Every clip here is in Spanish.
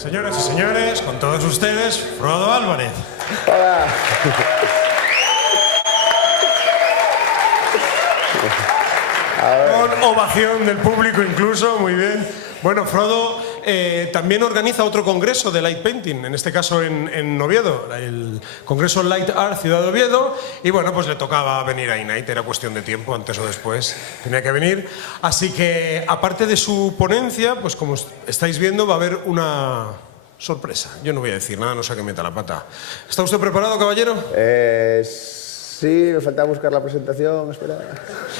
Señoras y señores, con todos ustedes, Frodo Álvarez. Hola. Con ovación del público incluso, muy bien. Bueno, Frodo también organiza otro congreso de Light Painting, en este caso en Oviedo, el Congreso Light Art Ciudad de Oviedo, y bueno, pues le tocaba venir a Innight, era cuestión de tiempo, antes o después tenía que venir. Así que, aparte de su ponencia, pues como estáis viendo, va a haber una sorpresa. Yo no voy a decir nada, no sé a qué meta la pata. ¿Está usted preparado, caballero? Sí, me falta buscar la presentación, espera.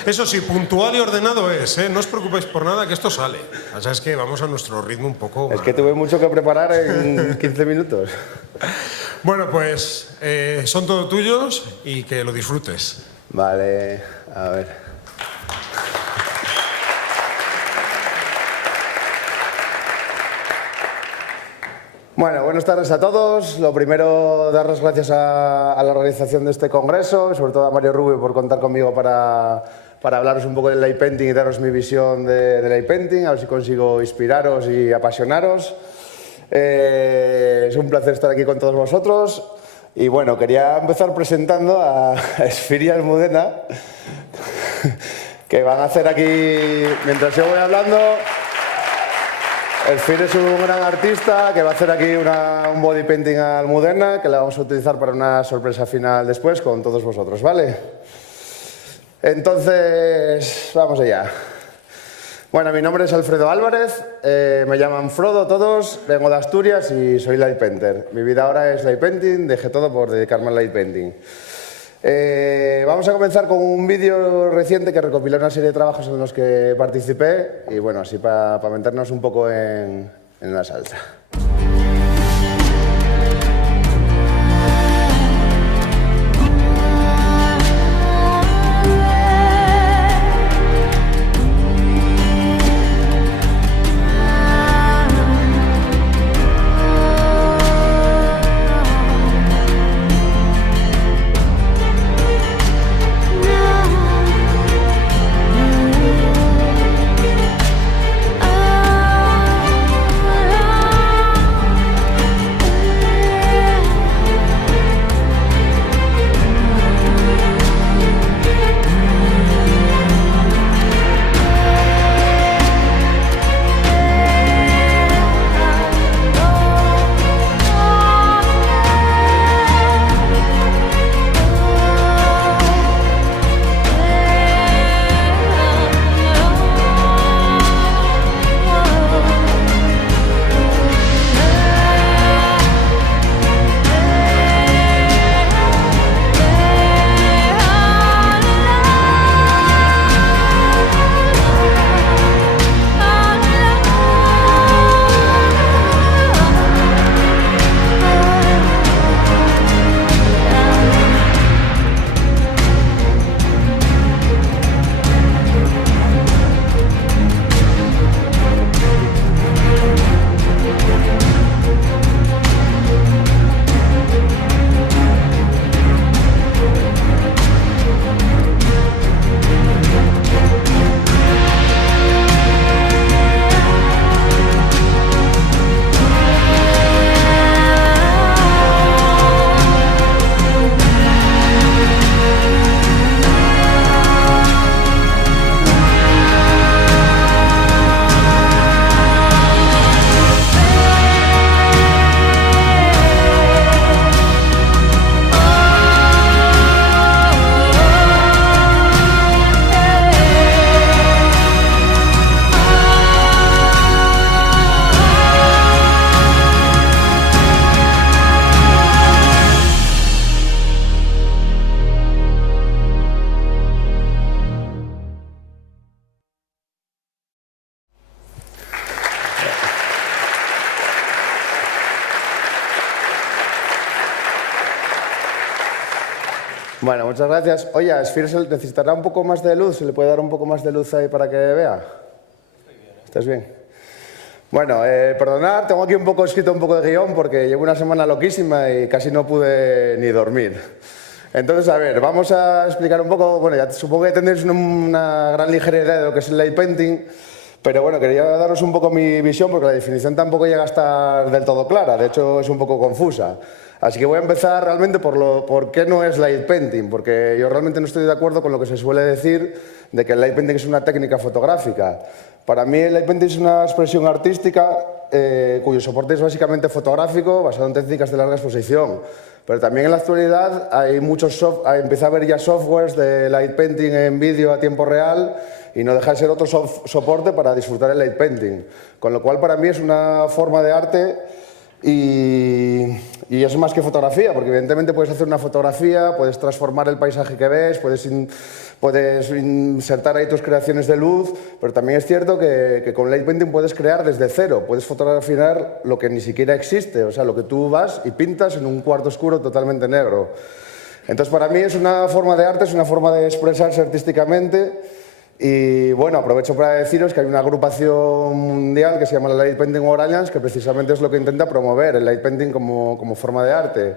Eso sí, puntual y ordenado es, ¿eh? No os preocupéis por nada, que esto sale. O sea, es que vamos a nuestro ritmo un poco... Es que tuve mucho que preparar en 15 minutos. Bueno, pues son todos tuyos y que lo disfrutes. Vale, a ver. Bueno, buenas tardes a todos. Lo primero, dar las gracias a la organización de este congreso, sobre todo a Mario Rubio por contar conmigo para hablaros un poco del light painting y daros mi visión de light painting, a ver si consigo inspiraros y apasionaros. Es un placer estar aquí con todos vosotros. Y bueno, quería empezar presentando a Esfir y Almudena, que van a hacer aquí, mientras yo voy hablando... Esfir es un gran artista que va a hacer aquí un body painting a Almudena, que la vamos a utilizar para una sorpresa final después con todos vosotros, ¿vale? Entonces, vamos allá. Bueno, mi nombre es Alfredo Álvarez, me llaman Frodo todos, vengo de Asturias y soy light painter. Mi vida ahora es light painting, dejé todo por dedicarme al light painting. Vamos a comenzar con un vídeo reciente que recopiló una serie de trabajos en los que participé y bueno, así para meternos un poco en la salsa. Bueno, muchas gracias. Oye, a Esfir necesitará un poco más de luz. ¿Se le puede dar un poco más de luz ahí para que vea? Estoy bien. ¿Estás bien? Bueno, perdonad, tengo aquí escrito un poco de guión porque llevo una semana loquísima y casi no pude ni dormir. Entonces, a ver, vamos a explicar un poco, bueno, ya supongo que tendréis una gran ligera idea de lo que es el light painting, Pero bueno, quería daros un poco mi visión porque la definición tampoco llega a estar del todo clara, de hecho es un poco confusa. Así que voy a empezar realmente por qué no es light painting, porque yo realmente no estoy de acuerdo con lo que se suele decir de que el light painting es una técnica fotográfica. Para mí el light painting es una expresión artística cuyo soporte es básicamente fotográfico, basado en técnicas de larga exposición. Pero también en la actualidad hay empieza a haber ya softwares de light painting en vídeo a tiempo real y no deja de ser otro soporte para disfrutar el light painting. Con lo cual para mí es una forma de arte y es más que fotografía, porque evidentemente puedes hacer una fotografía, puedes transformar el paisaje que ves, puedes insertar ahí tus creaciones de luz, pero también es cierto que con light painting puedes crear desde cero, puedes fotografiar lo que ni siquiera existe, o sea, lo que tú vas y pintas en un cuarto oscuro totalmente negro. Entonces para mí es una forma de arte, es una forma de expresarse artísticamente. Y bueno, aprovecho para deciros que hay una agrupación mundial que se llama la Light Painting World Alliance, que precisamente es lo que intenta promover el light painting como forma de arte.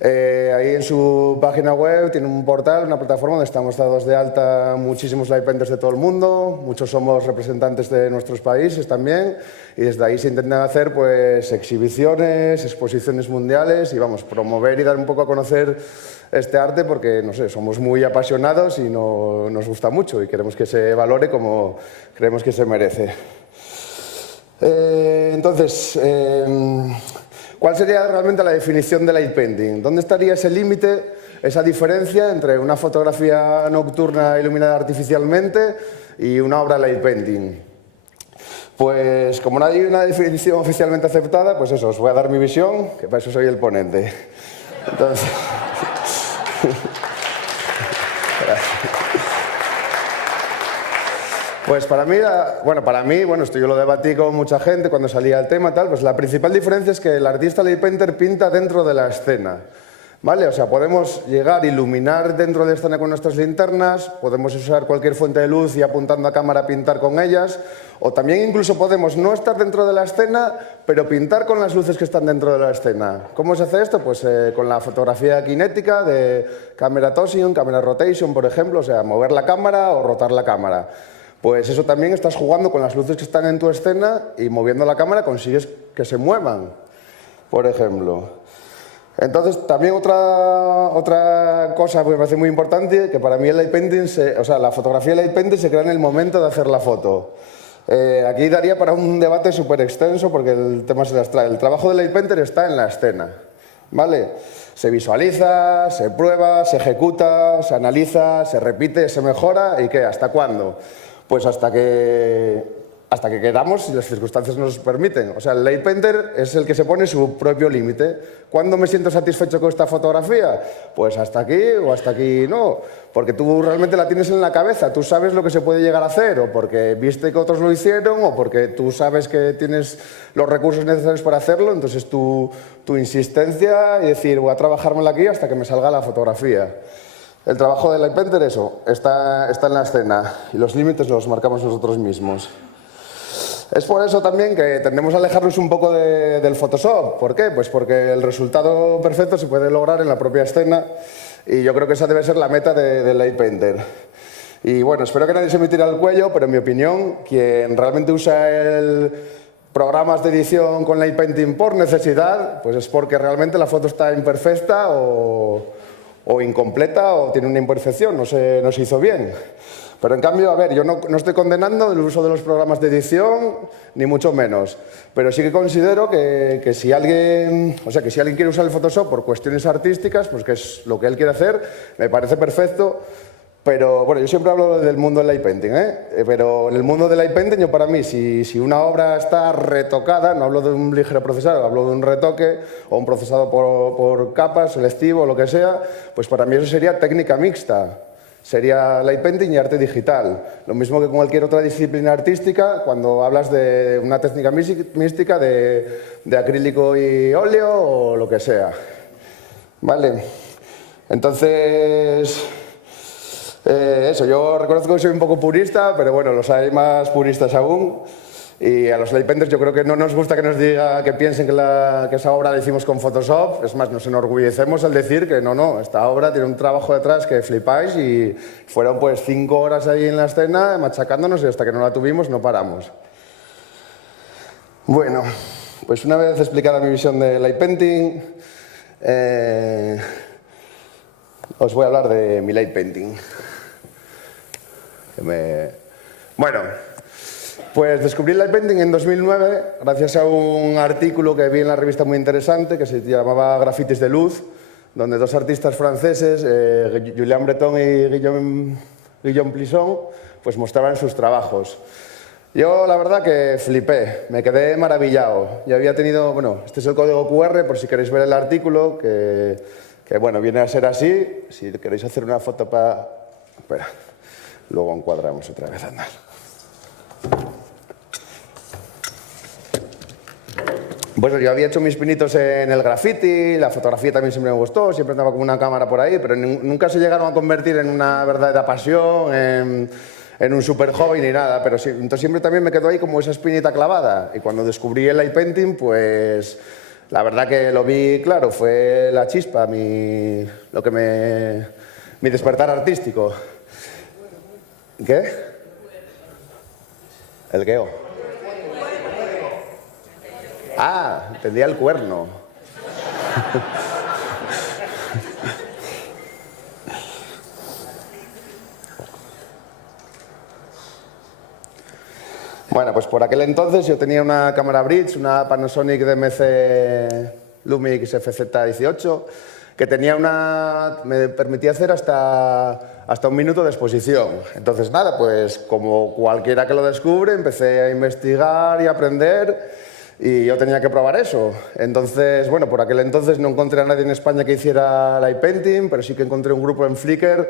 Ahí en su página web tiene un portal, una plataforma donde estamos dados de alta muchísimos light painters de todo el mundo, muchos somos representantes de nuestros países también, y desde ahí se intentan hacer pues exhibiciones, exposiciones mundiales y vamos, promover y dar un poco a conocer este arte porque, no sé, somos muy apasionados y nos gusta mucho y queremos que se valore como creemos que se merece. Entonces, ¿cuál sería realmente la definición de light painting? ¿Dónde estaría ese límite, esa diferencia entre una fotografía nocturna iluminada artificialmente y una obra light painting? Pues como no hay una definición oficialmente aceptada, pues eso, os voy a dar mi visión, que para eso soy el ponente. Entonces... Pues para mí, esto yo lo debatí con mucha gente cuando salía el tema, tal, pues la principal diferencia es que el artista light painter pinta dentro de la escena, ¿vale? O sea, podemos llegar a iluminar dentro de la escena con nuestras linternas, podemos usar cualquier fuente de luz y apuntando a cámara pintar con ellas, o también incluso podemos no estar dentro de la escena, pero pintar con las luces que están dentro de la escena. ¿Cómo se hace esto? Pues con la fotografía cinética de camera tossing, camera rotation, por ejemplo, o sea, mover la cámara o rotar la cámara. Pues eso también estás jugando con las luces que están en tu escena y moviendo la cámara consigues que se muevan, por ejemplo. Entonces, también otra cosa que me parece muy importante, que para mí el light painting, la fotografía light painting se crea en el momento de hacer la foto. Aquí daría para un debate súper extenso porque el tema se las trae. El trabajo del light painter está en la escena, ¿vale? Se visualiza, se prueba, se ejecuta, se analiza, se repite, se mejora y ¿qué? ¿Hasta cuándo? Pues hasta que queramos y las circunstancias nos permiten. O sea, el light painter es el que se pone su propio límite. ¿Cuándo me siento satisfecho con esta fotografía? Pues hasta aquí o hasta aquí no. Porque tú realmente la tienes en la cabeza, tú sabes lo que se puede llegar a hacer, o porque viste que otros lo hicieron, o porque tú sabes que tienes los recursos necesarios para hacerlo, entonces tu insistencia y decir, voy a trabajármela aquí hasta que me salga la fotografía. El trabajo del light painter, eso, está en la escena y los límites los marcamos nosotros mismos. Es por eso también que tendemos a alejarnos un poco del Photoshop. ¿Por qué? Pues porque el resultado perfecto se puede lograr en la propia escena y yo creo que esa debe ser la meta del light painter. Y bueno, espero que nadie se me tire al cuello, pero en mi opinión, quien realmente usa programas de edición con light painting por necesidad, pues es porque realmente la foto está imperfecta o incompleta o tiene una imperfección, no se hizo bien. Pero en cambio, a ver, yo no estoy condenando el uso de los programas de edición, ni mucho menos. Pero sí que considero que si alguien quiere usar el Photoshop por cuestiones artísticas, pues que es lo que él quiere hacer, me parece perfecto. Pero bueno, yo siempre hablo del mundo del light painting, pero en el mundo del light painting, yo para mí, si una obra está retocada, no hablo de un ligero procesado, hablo de un retoque o un procesado por capas, selectivo o lo que sea, pues para mí eso sería técnica mixta. Sería light painting y arte digital. Lo mismo que con cualquier otra disciplina artística, cuando hablas de una técnica mística de acrílico y óleo o lo que sea. ¿Vale? Entonces... eso, yo reconozco que soy un poco purista, pero bueno, los hay más puristas aún. Y a los light painters yo creo que no nos gusta que nos diga, que piensen que esa obra la hicimos con Photoshop. Es más, nos enorgullecemos al decir que no, esta obra tiene un trabajo detrás que flipáis y fueron pues 5 horas ahí en la escena machacándonos y hasta que no la tuvimos no paramos. Bueno, pues una vez explicada mi visión de light painting, os voy a hablar de mi light painting. Bueno, pues descubrí el light painting en 2009 gracias a un artículo que vi en la revista muy interesante que se llamaba Grafitis de Luz, donde 2 artistas franceses, Julien Breton y Guillaume Plisson, pues mostraban sus trabajos. Yo la verdad que flipé, me quedé maravillado. Yo había tenido, bueno, este es el código QR por si queréis ver el artículo, que bueno, viene a ser así. Si queréis hacer una foto para... Espera, luego encuadramos otra vez, andar. Pues yo había hecho mis pinitos en el graffiti, la fotografía también siempre me gustó, siempre andaba con una cámara por ahí, pero nunca se llegaron a convertir en una verdadera pasión, en un super hobby ni nada, pero sí, entonces siempre también me quedó ahí como esa espinita clavada. Y cuando descubrí el light painting, pues la verdad que lo vi claro, fue la chispa, mi despertar artístico. ¿Qué? ¿El qué? Ah, entendía el cuerno. Bueno, pues por aquel entonces yo tenía una cámara Bridge, una Panasonic DMC Lumix FZ18, que me permitía hacer hasta 1 minuto de exposición. Entonces nada, pues como cualquiera que lo descubre, empecé a investigar y a aprender y yo tenía que probar eso. Entonces, bueno, por aquel entonces no encontré a nadie en España que hiciera light painting, pero sí que encontré un grupo en Flickr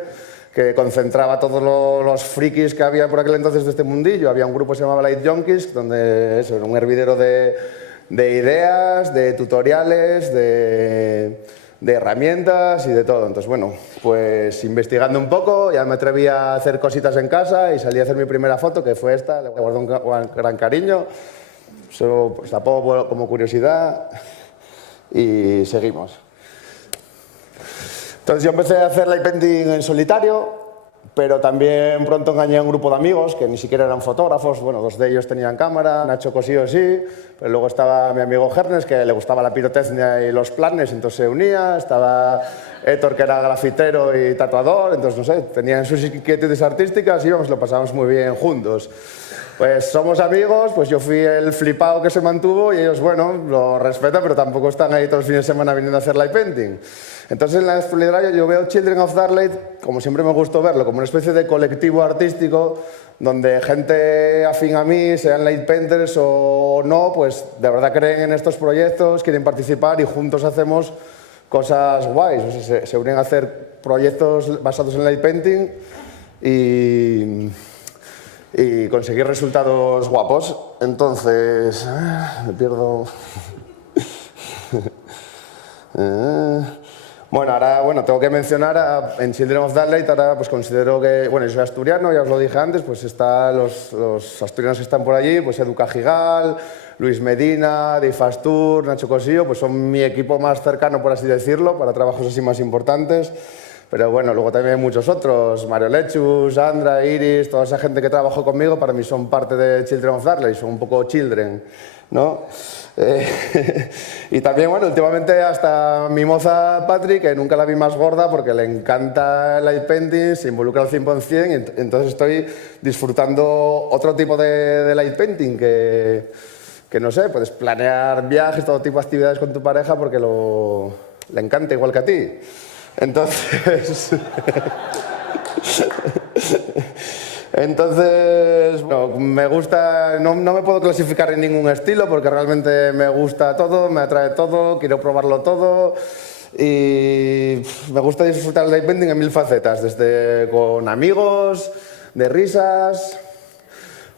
que concentraba a todos los frikis que había por aquel entonces de este mundillo. Había un grupo que se llamaba Light Junkies, donde eso era un hervidero de ideas, de tutoriales, de herramientas y de todo. Entonces, bueno, pues investigando un poco, ya me atreví a hacer cositas en casa y salí a hacer mi primera foto, que fue esta, le guardo un gran cariño. Eso pues, la pongo como curiosidad y seguimos. Entonces yo empecé a hacer light painting en solitario, pero también pronto engañé a un grupo de amigos que ni siquiera eran fotógrafos. Bueno, 2 de ellos tenían cámara, Nacho Cosío sí, pero luego estaba mi amigo Gernes, que le gustaba la pirotecnia y los planes, entonces se unía. Estaba Héctor, que era grafitero y tatuador, entonces no sé, tenían sus inquietudes artísticas y lo pasábamos muy bien juntos. Pues somos amigos, pues yo fui el flipado que se mantuvo y ellos, bueno, lo respetan, pero tampoco están ahí todos los fines de semana viniendo a hacer light painting. Entonces en la actualidad yo veo Children of Darklight, como siempre me gustó verlo, como una especie de colectivo artístico donde gente afín a mí, sean light painters o no, pues de verdad creen en estos proyectos, quieren participar y juntos hacemos cosas guays. O sea, se unen a hacer proyectos basados en light painting y conseguir resultados guapos. Entonces, me pierdo. Bueno, ahora tengo que mencionar en Children of Darklight, ahora pues considero que, bueno, yo soy asturiano, ya os lo dije antes, pues están los asturianos que están por allí, pues Edu Cajigal, Luis Medina, Dave Astur, Nacho Cosío, pues son mi equipo más cercano, por así decirlo, para trabajos así más importantes. Pero bueno, luego también hay muchos otros, Mario Lechus, Sandra, Iris, toda esa gente que trabajó conmigo, para mí son parte de Children of Darklight, son un poco children, ¿no? Y también, bueno, últimamente hasta mi moza Patrick, que nunca la vi más gorda porque le encanta el light painting, se involucra al 100%, y entonces estoy disfrutando otro tipo de light painting que no sé, puedes planear viajes, todo tipo de actividades con tu pareja porque le encanta igual que a ti. Entonces, no, me gusta, no me puedo clasificar en ningún estilo porque realmente me gusta todo, me atrae todo, quiero probarlo todo y me gusta disfrutar el light painting en 1000 facetas, desde con amigos, de risas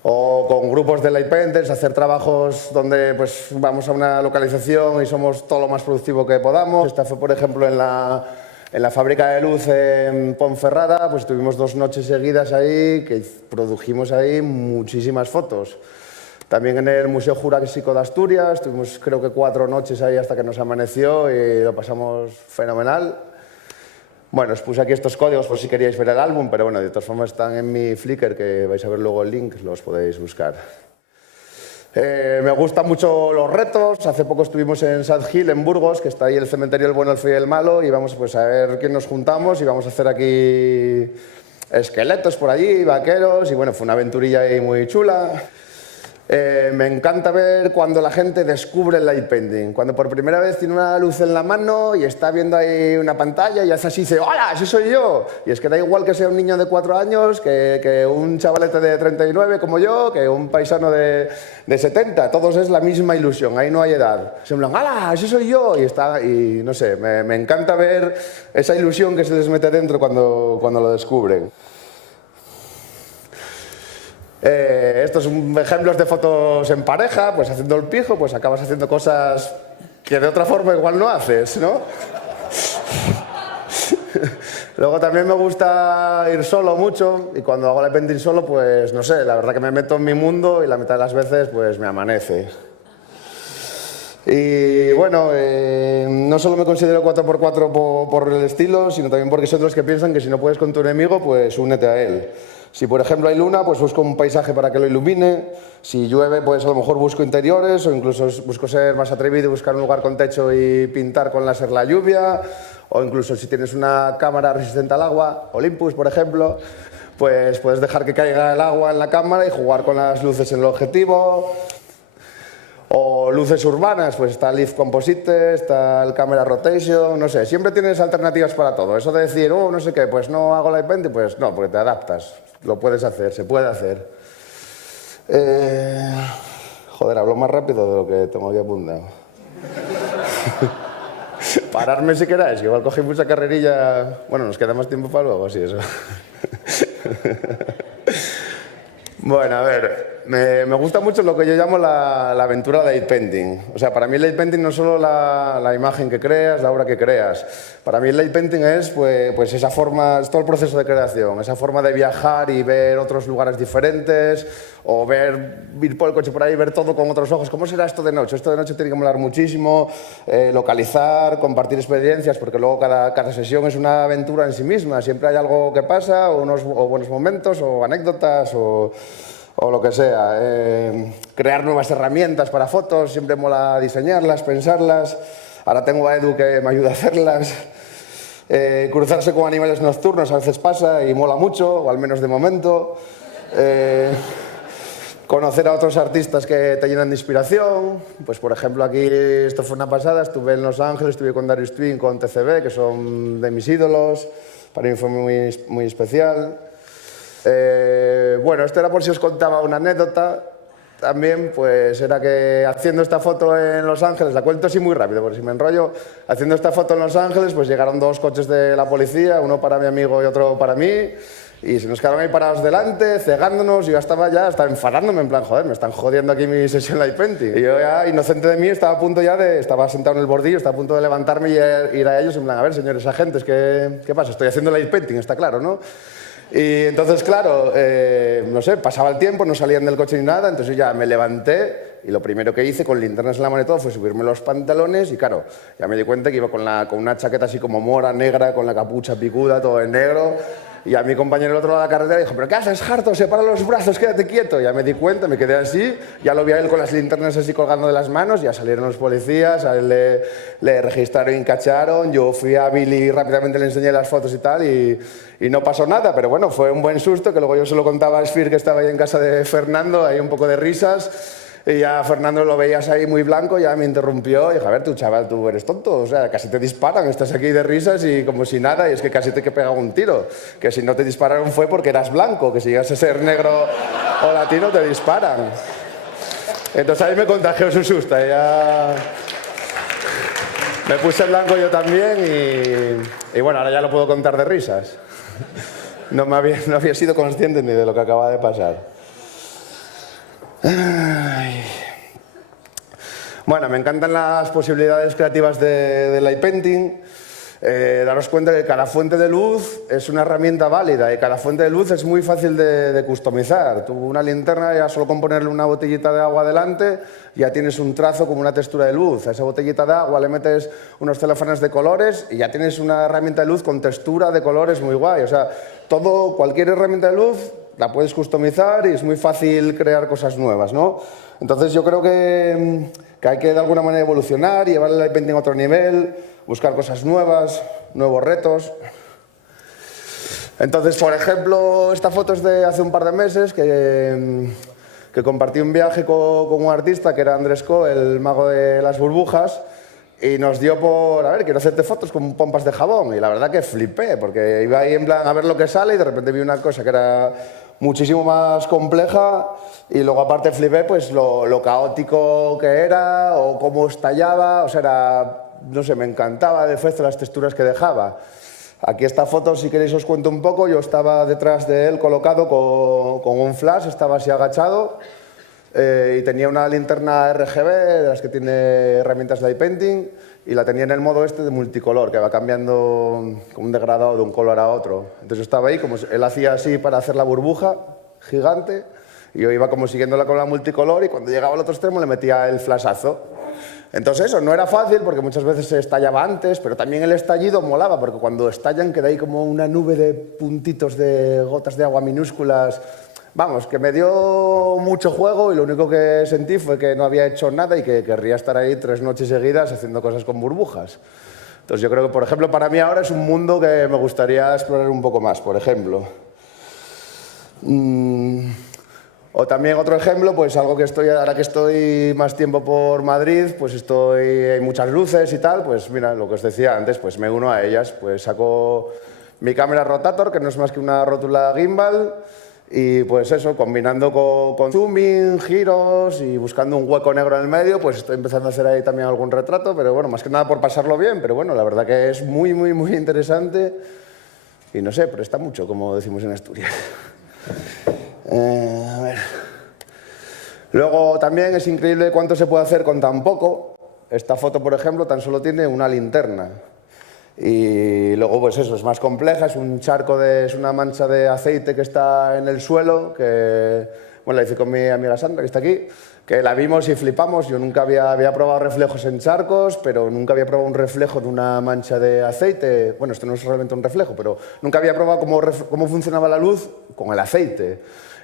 o con grupos de light painters, hacer trabajos donde pues, vamos a una localización y somos todo lo más productivo que podamos. Esta fue, por ejemplo, en la fábrica de luz en Ponferrada, pues tuvimos 2 noches seguidas ahí, que produjimos ahí muchísimas fotos. También en el Museo Jurásico de Asturias, estuvimos creo que 4 noches ahí hasta que nos amaneció y lo pasamos fenomenal. Bueno, os puse aquí estos códigos por si queríais ver el álbum, pero bueno, de todas formas están en mi Flickr, que vais a ver luego el link, los podéis buscar. Me gustan mucho los retos. Hace poco estuvimos en Sad Hill, en Burgos, que está ahí el cementerio del bueno, el feo y el malo, y vamos pues, a ver quién nos juntamos y vamos a hacer aquí esqueletos por allí, vaqueros, y bueno, fue una aventurilla ahí muy chula. Me encanta ver cuando la gente descubre el light painting, cuando por primera vez tiene una luz en la mano y está viendo ahí una pantalla y hace así y dice ¡hola, ese soy yo! Y es que da igual que sea un niño de 4 años, que un chavalete de 39 como yo, que un paisano de 70, todos es la misma ilusión, ahí no hay edad. Se me ¡hala, ese soy yo! Y no sé, me encanta ver esa ilusión que se les mete dentro cuando lo descubren. Estos son ejemplos de fotos en pareja, pues haciendo el pijo, pues acabas haciendo cosas que de otra forma igual no haces, ¿no? Luego también me gusta ir solo mucho y cuando hago la painting solo, pues no sé, la verdad que me meto en mi mundo y la mitad de las veces pues me amanece. Y bueno, no solo me considero 4x4 por el estilo, sino también porque soy de los que piensan que si no puedes con tu enemigo, pues únete a él. Si por ejemplo hay luna, pues busco un paisaje para que lo ilumine. Si llueve, pues a lo mejor busco interiores o incluso busco ser más atrevido y buscar un lugar con techo y pintar con láser la lluvia. O incluso si tienes una cámara resistente al agua, Olympus por ejemplo, pues puedes dejar que caiga el agua en la cámara y jugar con las luces en el objetivo. O luces urbanas, pues está el Leaf Composite, está el Camera Rotation, no sé, siempre tienes alternativas para todo. Eso de decir, no sé qué, pues no hago light painting, pues no, porque te adaptas, lo puedes hacer, se puede hacer. Joder, hablo más rápido de lo que tengo aquí apuntado. Pararme si queráis, que igual cogí mucha carrerilla. Bueno, nos queda más tiempo para luego, sí, eso. Bueno, a ver, me gusta mucho lo que yo llamo la aventura light painting. O sea, para mí el light painting no es solo la imagen que creas, la obra que creas. Para mí el light painting es pues esa forma, es todo el proceso de creación, esa forma de viajar y ver otros lugares diferentes, o ir por el coche por ahí y ver todo con otros ojos. ¿Cómo será esto de noche? Esto de noche tiene que molar muchísimo, localizar, compartir experiencias, porque luego cada sesión es una aventura en sí misma. Siempre hay algo que pasa, o buenos momentos, o anécdotas, o lo que sea. Crear nuevas herramientas para fotos, siempre mola diseñarlas, pensarlas. Ahora tengo a Edu que me ayuda a hacerlas. Cruzarse con animales nocturnos a veces pasa y mola mucho, o al menos de momento. Conocer a otros artistas que te llenan de inspiración. Pues por ejemplo aquí, esto fue una pasada, estuve en Los Ángeles, estuve con Darius Twin, con TCB, que son de mis ídolos. Para mí fue muy especial. Bueno, esto era por si os contaba una anécdota. También, pues era que haciendo esta foto en Los Ángeles, la cuento así muy rápido, porque si me enrollo, haciendo esta foto en Los Ángeles, pues llegaron 2 coches de la policía, uno para mi amigo y otro para mí, y se nos quedaron ahí parados delante, cegándonos, y yo estaba enfadándome, en plan, joder, me están jodiendo aquí mi sesión light painting. Y yo ya, inocente de mí, estaba sentado en el bordillo, estaba a punto de levantarme y ir a ellos, en plan, a ver, señores agentes, ¿qué pasa? Estoy haciendo light painting, está claro, ¿no? Y entonces, claro, no sé, pasaba el tiempo, no salían del coche ni nada, entonces yo ya me levanté y lo primero que hice con linternas en la mano y todo fue subirme los pantalones y claro, ya me di cuenta que iba con una chaqueta así como mora, negra, con la capucha picuda, todo en negro. Y a mi compañero al otro lado de la carretera dijo, ¿pero qué haces, Harto? Separa los brazos, quédate quieto. Ya me di cuenta, me quedé así, ya lo vi a él con las linternas así colgando de las manos, ya salieron los policías, a él le registraron y cacharon, yo fui hábil y rápidamente le enseñé las fotos y tal, y no pasó nada, pero bueno, fue un buen susto, que luego yo se lo contaba a Sfir, que estaba ahí en casa de Fernando, ahí un poco de risas. Y ya Fernando lo veías ahí muy blanco, ya me interrumpió y dijo, a ver, tú chaval, tú eres tonto, o sea, casi te disparan, estás aquí de risas y como si nada, y es que casi te he pegado un tiro, que si no te dispararon fue porque eras blanco, que si llegas a ser negro o latino te disparan. Entonces ahí me contagió su susto, ya me puse blanco yo también y bueno, ahora ya lo puedo contar de risas. No había sido consciente ni de lo que acaba de pasar. Ay. Bueno, me encantan las posibilidades creativas de light painting. daros cuenta que cada fuente de luz es una herramienta válida y cada fuente de luz es muy fácil de customizar. Tú una linterna, ya solo con ponerle una botellita de agua delante, ya tienes un trazo como una textura de luz. A esa botellita de agua le metes unos celófanos de colores y ya tienes una herramienta de luz con textura de colores muy guay. O sea, cualquier herramienta de luz la puedes customizar y es muy fácil crear cosas nuevas, ¿no? Entonces yo creo que hay que de alguna manera evolucionar y llevar el light painting a otro nivel, buscar cosas nuevas, nuevos retos. Entonces, por ejemplo, esta foto es de hace un par de meses que compartí un viaje con un artista que era Andrés Co, el mago de las burbujas, y nos dio por, a ver, quiero hacerte fotos con pompas de jabón. Y la verdad que flipé, porque iba ahí en plan a ver lo que sale y de repente vi una cosa que era muchísimo más compleja y luego aparte flipé pues lo caótico que era o cómo estallaba, o sea, era, no sé, me encantaba el efecto, las texturas que dejaba. Aquí esta foto, si queréis os cuento un poco, yo estaba detrás de él colocado con un flash, estaba así agachado y tenía una linterna RGB de las que tiene herramientas light painting y la tenía en el modo este de multicolor, que va cambiando como un degradado de un color a otro. Entonces yo estaba ahí, como él hacía así para hacer la burbuja gigante, y yo iba como siguiéndola con la multicolor y cuando llegaba al otro extremo le metía el flashazo. Entonces eso no era fácil porque muchas veces se estallaba antes, pero también el estallido molaba porque cuando estallan queda ahí como una nube de puntitos de gotas de agua minúsculas. Vamos, que me dio mucho juego y lo único que sentí fue que no había hecho nada y que querría estar ahí 3 noches seguidas haciendo cosas con burbujas. Entonces yo creo que, por ejemplo, para mí ahora es un mundo que me gustaría explorar un poco más, por ejemplo. O también otro ejemplo, pues algo que ahora que estoy más tiempo por Madrid, pues hay muchas luces y tal, pues mira, lo que os decía antes, pues me uno a ellas, pues saco mi cámara Rotator, que no es más que una rótula gimbal, y pues eso, combinando con zooming, giros y buscando un hueco negro en el medio, pues estoy empezando a hacer ahí también algún retrato, pero bueno, más que nada por pasarlo bien, pero bueno, la verdad que es muy, muy, muy interesante y no sé, presta mucho, como decimos en Asturias. A ver. Luego también es increíble cuánto se puede hacer con tan poco. Esta foto, por ejemplo, tan solo tiene una linterna. Y luego, pues eso, es más compleja, es un charco, es una mancha de aceite que está en el suelo, que, bueno, la hice con mi amiga Sandra, que está aquí, que la vimos y flipamos. Yo nunca había probado reflejos en charcos, pero nunca había probado un reflejo de una mancha de aceite. Bueno, esto no es realmente un reflejo, pero nunca había probado cómo funcionaba la luz con el aceite.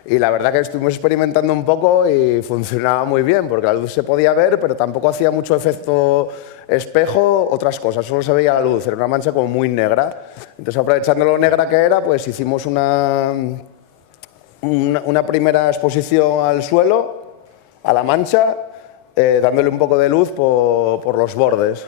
Y la verdad que estuvimos experimentando un poco y funcionaba muy bien, porque la luz se podía ver, pero tampoco hacía mucho efecto espejo, otras cosas, solo se veía la luz, era una mancha como muy negra. Entonces, aprovechando lo negra que era, pues hicimos una primera exposición al suelo, a la mancha, dándole un poco de luz por los bordes.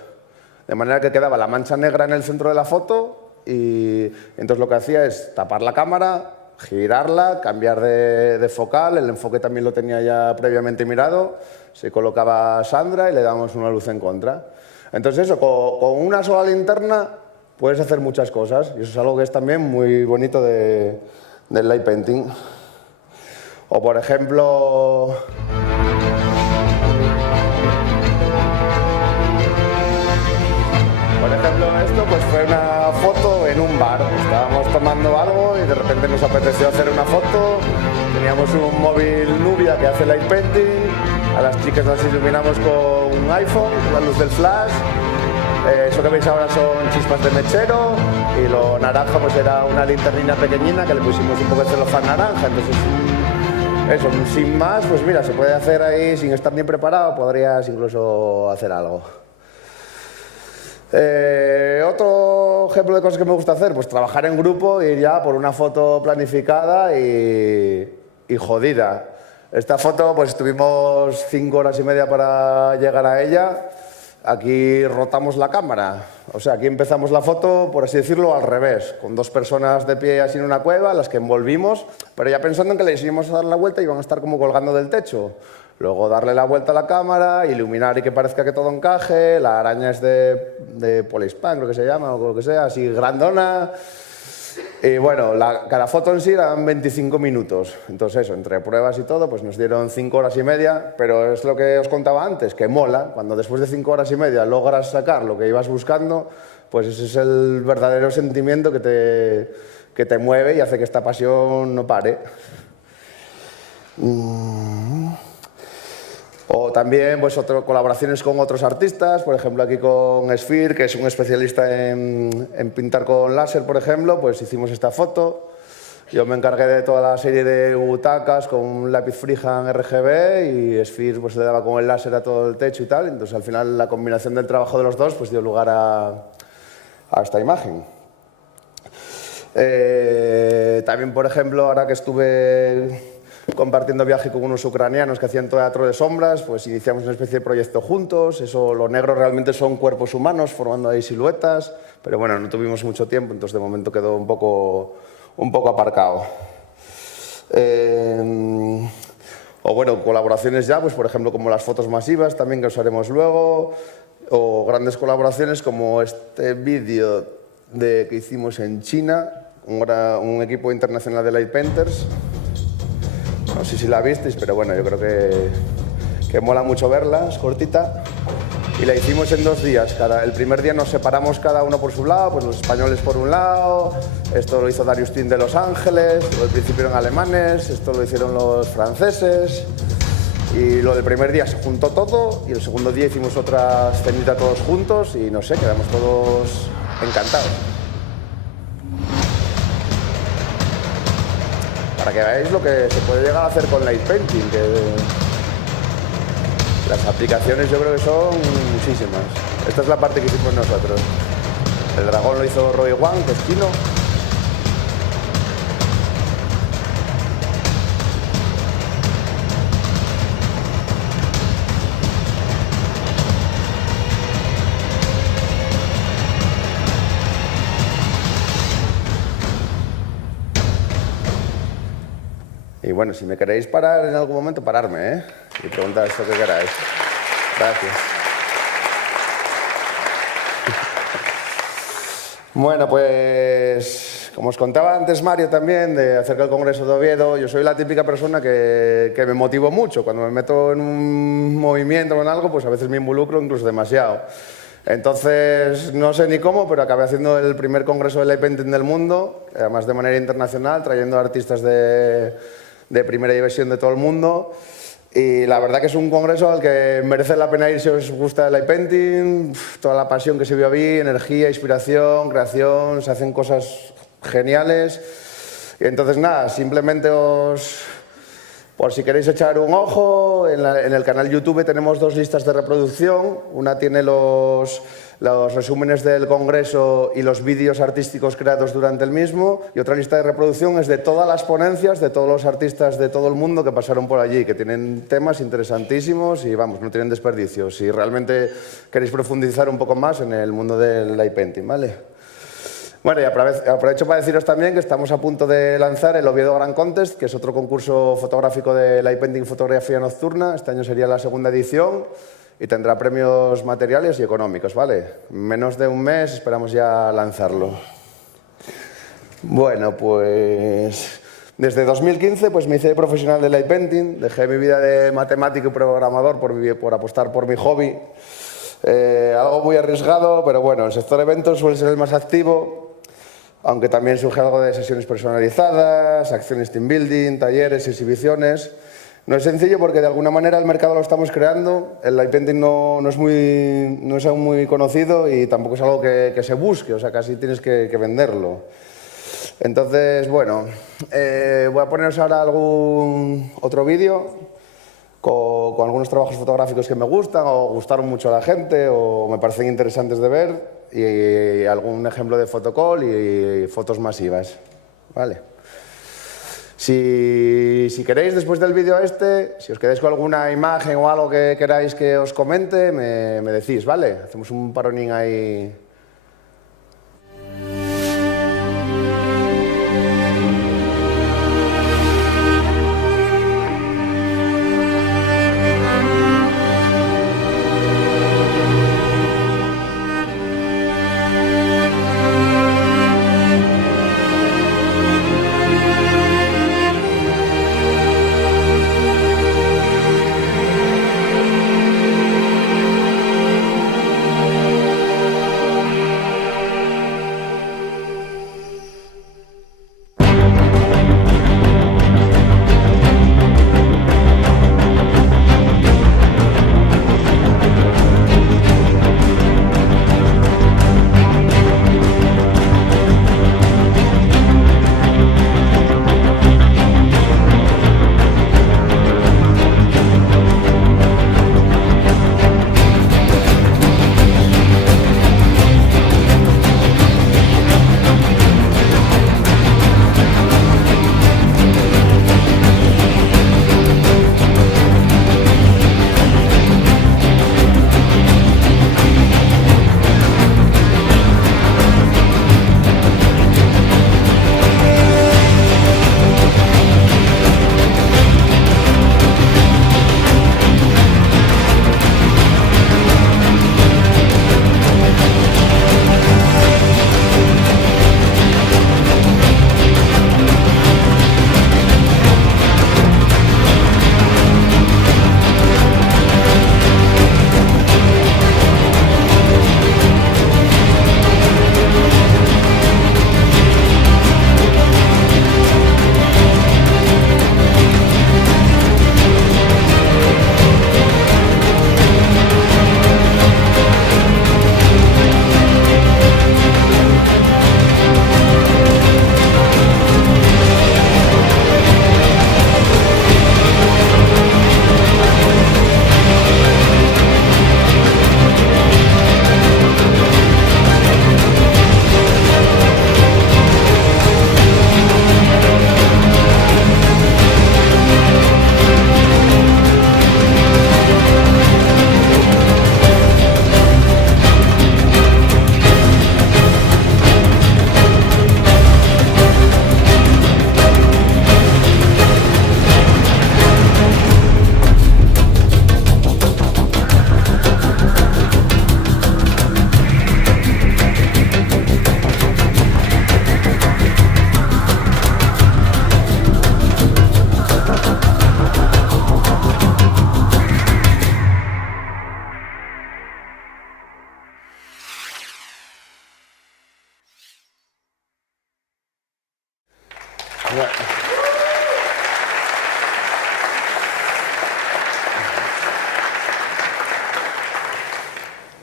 De manera que quedaba la mancha negra en el centro de la foto y entonces lo que hacía es tapar la cámara, girarla, cambiar de focal, el enfoque también lo tenía ya previamente mirado, se colocaba Sandra y le damos una luz en contra. Entonces eso, con una sola linterna puedes hacer muchas cosas y eso es algo que es también muy bonito del light painting. O por ejemplo... esto pues fue una foto en un bar. Estábamos tomando algo y de repente nos apeteció hacer una foto. Teníamos un móvil Nubia que hace light painting. A las chicas las iluminamos con un iPhone, con la luz del flash. Eso que veis ahora son chispas de mechero y lo naranja pues era una linternina pequeñina que le pusimos un poco de celofán naranja. Entonces eso, sin más, pues mira, se puede hacer ahí sin estar ni preparado, podrías incluso hacer algo. Otro ejemplo de cosas que me gusta hacer, pues trabajar en grupo, ir ya por una foto planificada y jodida. Esta foto, pues estuvimos 5 horas y media para llegar a ella. Aquí rotamos la cámara, o sea, aquí empezamos la foto, por así decirlo, al revés, con 2 personas de pie así en una cueva, las que envolvimos, pero ya pensando en que les íbamos a dar la vuelta y iban a estar como colgando del techo. Luego darle la vuelta a la cámara, iluminar y que parezca que todo encaje. La araña es de Polispán, creo que se llama, o lo que sea, así grandona. Y bueno, cada foto en sí eran 25 minutos. Entonces eso, entre pruebas y todo, pues nos dieron 5 horas y media, pero es lo que os contaba antes, que mola. Cuando después de 5 horas y media logras sacar lo que ibas buscando, pues ese es el verdadero sentimiento que te mueve y hace que esta pasión no pare. O también pues, colaboraciones con otros artistas, por ejemplo aquí con Sphere, que es un especialista en pintar con láser, por ejemplo, pues hicimos esta foto. Yo me encargué de toda la serie de butacas con un lápiz freehand RGB y Sphere pues, le daba con el láser a todo el techo y tal. Entonces al final la combinación del trabajo de los dos pues, dio lugar a esta imagen. También, por ejemplo, ahora que estuve compartiendo viaje con unos ucranianos que hacían teatro de sombras, pues iniciamos una especie de proyecto juntos. Eso, lo negro realmente son cuerpos humanos formando ahí siluetas, pero bueno, no tuvimos mucho tiempo, entonces de momento quedó un poco aparcado. O bueno, colaboraciones ya, pues por ejemplo como las fotos masivas también que os haremos luego, o grandes colaboraciones como este vídeo que hicimos en China, un equipo internacional de Light Painters. No sé si la visteis, pero bueno, yo creo que mola mucho verla, es cortita. Y la hicimos en 2 días. El primer día nos separamos cada uno por su lado, pues los españoles por un lado, esto lo hizo Darius Tin de Los Ángeles, al principio eran alemanes, esto lo hicieron los franceses. Y lo del primer día se juntó todo y el segundo día hicimos otra cenita todos juntos y no sé, quedamos todos encantados. Para que veáis lo que se puede llegar a hacer con Light Painting, que las aplicaciones yo creo que son muchísimas. Esta es la parte que hicimos nosotros. El dragón lo hizo Roy Wang, que es chino. Y bueno, si me queréis parar en algún momento, pararme, ¿eh? Y preguntad esto que queráis. Gracias. Bueno, pues como os contaba antes Mario también, acerca del Congreso de Oviedo, yo soy la típica persona que me motivo mucho. Cuando me meto en un movimiento o en algo, pues a veces me involucro incluso demasiado. Entonces, no sé ni cómo, pero acabé haciendo el primer Congreso de Light Painting del mundo, además de manera internacional, trayendo artistas de primera división de todo el mundo. Y la verdad que es un congreso al que merece la pena ir si os gusta el Light Painting, toda la pasión que se vio ahí, energía, inspiración, creación, se hacen cosas geniales. Y entonces nada, simplemente por si queréis echar un ojo, en el canal YouTube tenemos 2 listas de reproducción. Una tiene los resúmenes del congreso y los vídeos artísticos creados durante el mismo, y otra lista de reproducción es de todas las ponencias de todos los artistas de todo el mundo que pasaron por allí, que tienen temas interesantísimos y vamos, no tienen desperdicio. Si realmente queréis profundizar un poco más en el mundo del Light Painting, ¿vale? Bueno, y aprovecho para deciros también que estamos a punto de lanzar el Oviedo Grand Contest, que es otro concurso fotográfico de Light Painting fotografía nocturna. Este año sería la 2ª edición y tendrá premios materiales y económicos, ¿vale? En menos de un mes esperamos ya lanzarlo. Bueno, pues desde 2015 pues me hice profesional de Light Painting, dejé mi vida de matemático y programador por apostar por mi hobby. Algo muy arriesgado, pero bueno, el sector eventos suele ser el más activo, aunque también surge algo de sesiones personalizadas, acciones team building, talleres, exhibiciones. No es sencillo porque de alguna manera el mercado lo estamos creando, el Light Painting no es aún muy conocido y tampoco es algo que se busque, o sea, casi tienes que venderlo. Entonces, bueno, voy a poneros ahora algún otro vídeo con algunos trabajos fotográficos que me gustan o gustaron mucho a la gente o me parecen interesantes de ver y algún ejemplo de fotocall y fotos masivas, ¿vale? Si queréis, después del vídeo si os quedáis con alguna imagen o algo que queráis que os comente, me decís, ¿vale? Hacemos un paronín ahí.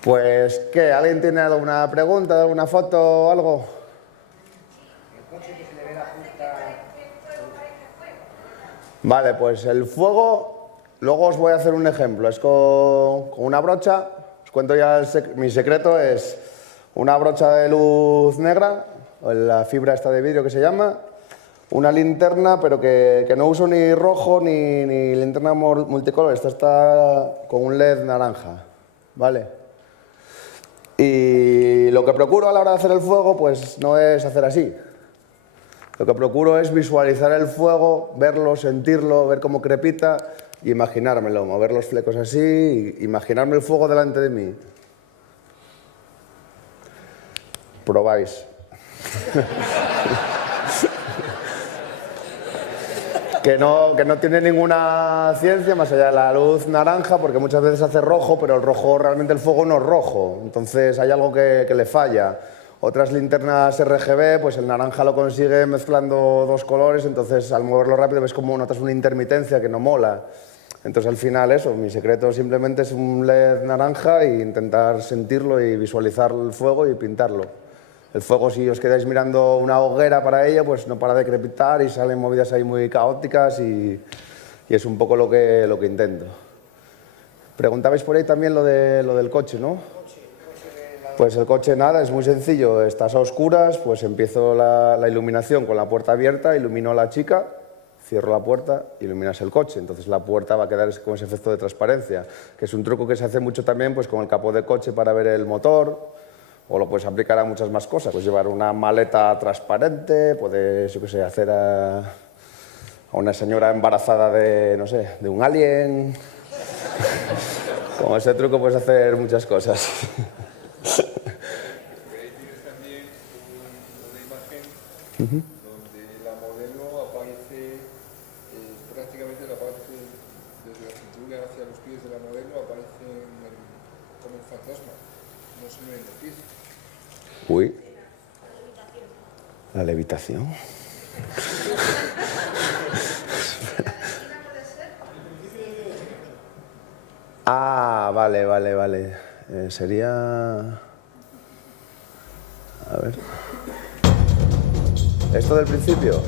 Pues, ¿qué? ¿Alguien tiene alguna pregunta, alguna foto o algo? Vale, pues el fuego, luego os voy a hacer un ejemplo. Es con una brocha, os cuento ya mi secreto, es una brocha de luz negra, o la fibra esta de vidrio que se llama, una linterna, pero que no uso ni rojo ni linterna multicolor, esta está con un LED naranja, ¿vale? Y lo que procuro a la hora de hacer el fuego, pues no es hacer así. Lo que procuro es visualizar el fuego, verlo, sentirlo, ver cómo crepita y imaginármelo, mover los flecos así, imaginarme el fuego delante de mí. Probáis. Que no tiene ninguna ciencia más allá de la luz naranja, porque muchas veces hace rojo, pero el rojo, realmente el fuego no es rojo, entonces hay algo que le falla. Otras linternas RGB, pues el naranja lo consigue mezclando dos colores, entonces al moverlo rápido ves como notas una intermitencia que no mola. Entonces al final eso, mi secreto simplemente es un LED naranja e intentar sentirlo y visualizar el fuego y pintarlo. El fuego, si os quedáis mirando una hoguera para ello, pues no para de crepitar y salen movidas ahí muy caóticas y es un poco lo que intento. Preguntabais por ahí también lo del coche, ¿no? Pues el coche nada, es muy sencillo. Estás a oscuras, pues empiezo la iluminación con la puerta abierta, ilumino a la chica, cierro la puerta, iluminas el coche. Entonces la puerta va a quedar con ese efecto de transparencia, que es un truco que se hace mucho también pues, con el capó de coche para ver el motor. O lo puedes aplicar a muchas más cosas. Puedes llevar una maleta transparente, puedes, yo qué sé, hacer a una señora embarazada de, no sé, de un alien. Con ese truco puedes hacer muchas cosas. Ahí tienes también una imagen donde la modelo aparece, prácticamente la parte desde la cintura hacia los pies de la modelo aparece como un fantasma. No se ven los pies. Uy. La levitación. Ah, vale. Sería... A ver. ¿Esto del principio?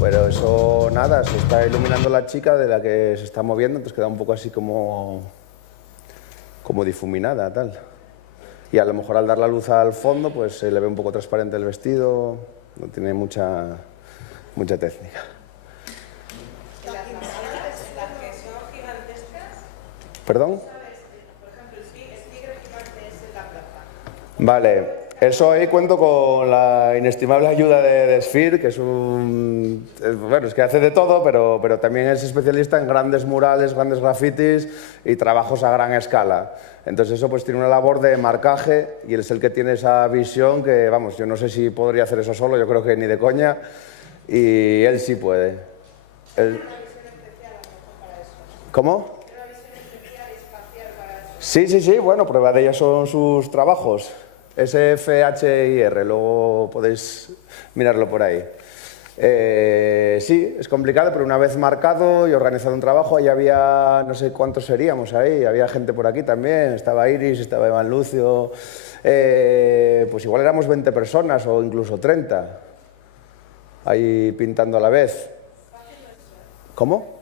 Pero eso, nada, se está iluminando la chica de la que se está moviendo, entonces queda un poco así como difuminada, tal. Y a lo mejor al dar la luz al fondo, pues se le ve un poco transparente el vestido, no tiene mucha técnica. Las que son gigantescas, ¿Perdón? ¿sabes? Por ejemplo, el tigre gigante es en la plaza. Vale, eso ahí cuento con la inestimable ayuda de Sphere, que es es que hace de todo, pero también es especialista en grandes murales, grandes grafitis y trabajos a gran escala. Entonces eso pues tiene una labor de marcaje y él es el que tiene esa visión que, vamos, yo no sé si podría hacer eso solo, yo creo que ni de coña, y él sí puede. ¿Cómo? Sí, bueno, prueba de ello son sus trabajos. SFHIR, luego podéis mirarlo por ahí. Sí, es complicado, pero una vez marcado y organizado un trabajo, ahí había, no sé cuántos seríamos ahí, había gente por aquí también, estaba Iris, estaba Iván Lucio, pues igual éramos 20 personas o incluso 30, ahí pintando a la vez. ¿Cómo?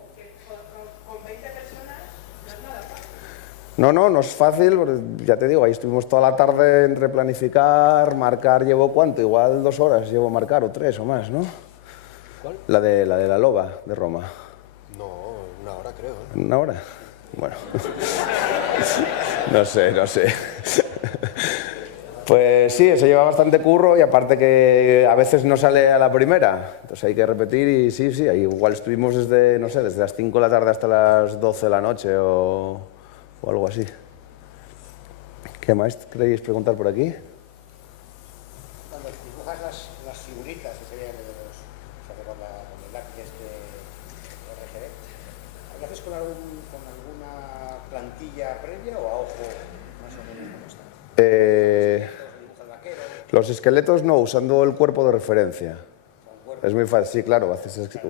No es fácil, porque ya te digo, ahí estuvimos toda la tarde entre planificar, marcar, llevo ¿cuánto? Igual 2 horas llevo marcar, o 3 o más, ¿no? ¿Cuál? La de la loba de Roma. No, 1 hora creo. ¿1 hora? Bueno. No sé. Pues sí, se lleva bastante curro y aparte que a veces no sale a la primera, entonces hay que repetir y sí, ahí igual estuvimos desde las 5 de la tarde hasta las 12 de la noche o algo así. ¿Qué más queréis preguntar por aquí? Cuando dibujas las figuritas que serían de los, o sea, con el lápiz RGB, ¿lo haces con alguna plantilla previa o a ojo más o menos como está? Los esqueletos no, usando el cuerpo de referencia. Es muy fácil, sí, claro,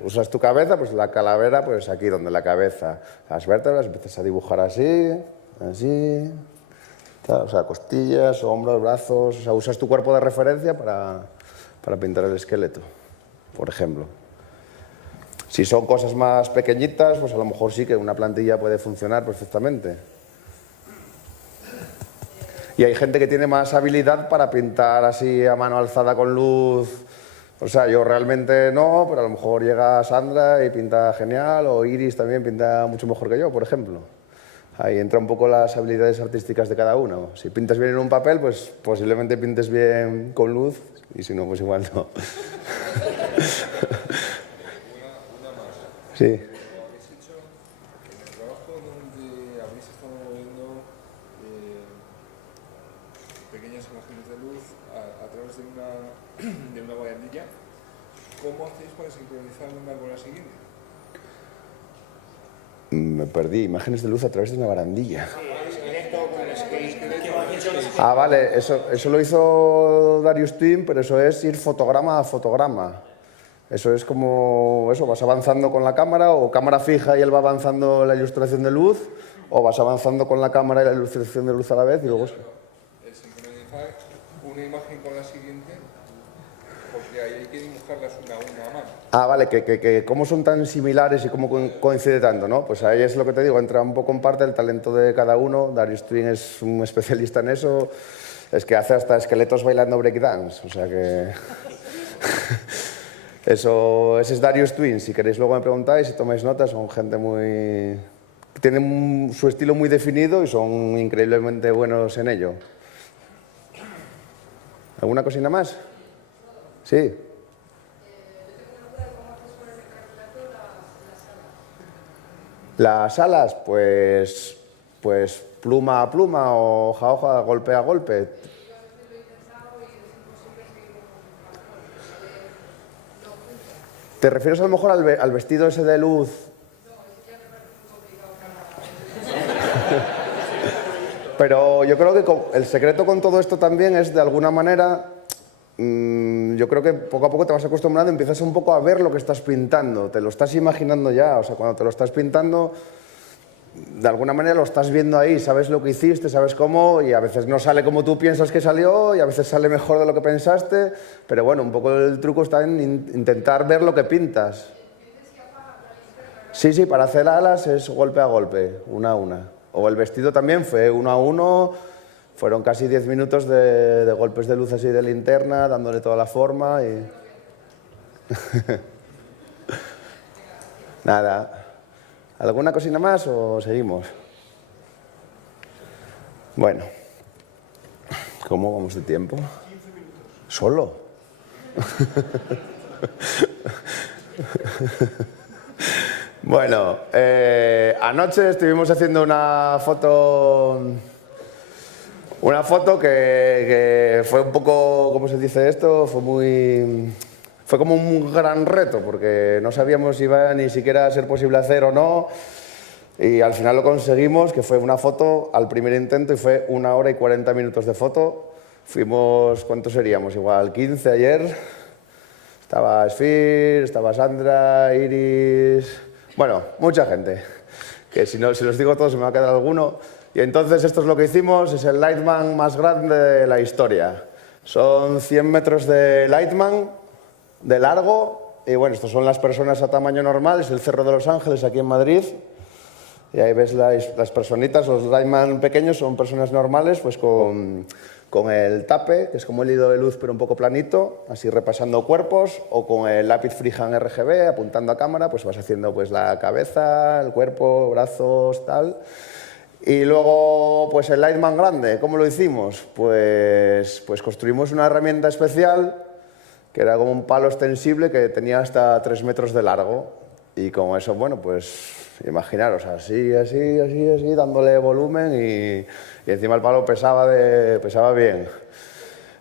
usas tu cabeza, pues la calavera, pues aquí donde la cabeza, las vértebras, empiezas a dibujar así, así, tal, o sea, costillas, hombros, brazos, o sea, usas tu cuerpo de referencia para pintar el esqueleto, por ejemplo. Si son cosas más pequeñitas, pues a lo mejor sí que una plantilla puede funcionar perfectamente. Y hay gente que tiene más habilidad para pintar así a mano alzada con luz. O sea, yo realmente no, pero a lo mejor llega Sandra y pinta genial, o Iris también pinta mucho mejor que yo, por ejemplo. Ahí entra un poco las habilidades artísticas de cada uno. Si pintas bien en un papel, pues posiblemente pintes bien con luz, y si no, pues igual no. Una más. Sí. Habéis hecho en el trabajo donde habéis estado moviendo pequeñas imágenes de luz a través de una barandilla, ¿cómo hacéis para sincronizar una con la siguiente? Me perdí, imágenes de luz a través de una barandilla. Sí, Ah, vale, eso lo hizo Darius Twin, pero eso es ir fotograma a fotograma. Eso es como, eso, vas avanzando con la cámara, o cámara fija y él va avanzando la ilustración de luz, o vas avanzando con la cámara y la ilustración de luz a la vez y luego... El sincronizar una imagen con la siguiente, porque ahí hay que dibujarlas una a una a mano. Ah, vale, que cómo son tan similares y cómo coincide tanto, ¿no? Pues ahí es lo que te digo, entra un poco en parte el talento de cada uno. Darius Twin es un especialista en eso, es que hace hasta esqueletos bailando breakdance, o sea que... Eso, ese es Darius Twin, si queréis luego me preguntáis, si tomáis notas, son gente muy... Tienen su estilo muy definido y son increíblemente buenos en ello. ¿Alguna cosina más? Sí. Las alas, pues pluma a pluma o hoja a hoja, golpe a golpe. ¿Te refieres a lo mejor al vestido ese de luz? Pero yo creo que el secreto con todo esto también es, de alguna manera, yo creo que poco a poco te vas acostumbrando, empiezas un poco a ver lo que estás pintando, te lo estás imaginando ya, o sea, cuando te lo estás pintando, de alguna manera lo estás viendo ahí, sabes lo que hiciste, sabes cómo, y a veces no sale como tú piensas que salió, y a veces sale mejor de lo que pensaste, pero bueno, un poco el truco está en intentar ver lo que pintas. Sí, para hacer alas es golpe a golpe, una a una. O el vestido también fue uno a uno, fueron casi 10 minutos de golpes de luz así de linterna, dándole toda la forma y... Nada. ¿Alguna cosina más o seguimos? Bueno. ¿Cómo vamos de tiempo? 15 minutos. ¿Solo? Bueno, anoche estuvimos haciendo una foto que fue un poco, ¿cómo se dice esto? Fue como un gran reto, porque no sabíamos si iba ni siquiera a ser posible hacer o no, y al final lo conseguimos, que fue una foto al primer intento y fue 1 hora y 40 minutos de foto. Fuimos, ¿cuántos seríamos? Igual 15 ayer. Estaba Sfir, estaba Sandra, Iris... Bueno, mucha gente, que si los digo todos se me va a quedar alguno. Y entonces esto es lo que hicimos, es el Lightman más grande de la historia. Son 100 metros de Lightman, de largo, y bueno, estos son las personas a tamaño normal, es el Cerro de los Ángeles aquí en Madrid. Y ahí ves las personitas, los Lightman pequeños son personas normales, pues con el tape, que es como el hilo de luz pero un poco planito, así repasando cuerpos, o con el lápiz freehand RGB, apuntando a cámara, pues vas haciendo pues la cabeza, el cuerpo, brazos, tal. Y luego, pues el Lightman grande, ¿cómo lo hicimos? Pues construimos una herramienta especial, que era como un palo extensible que tenía hasta 3 metros de largo. Y con eso, bueno, pues imaginaros, así, dándole volumen y encima el palo pesaba bien.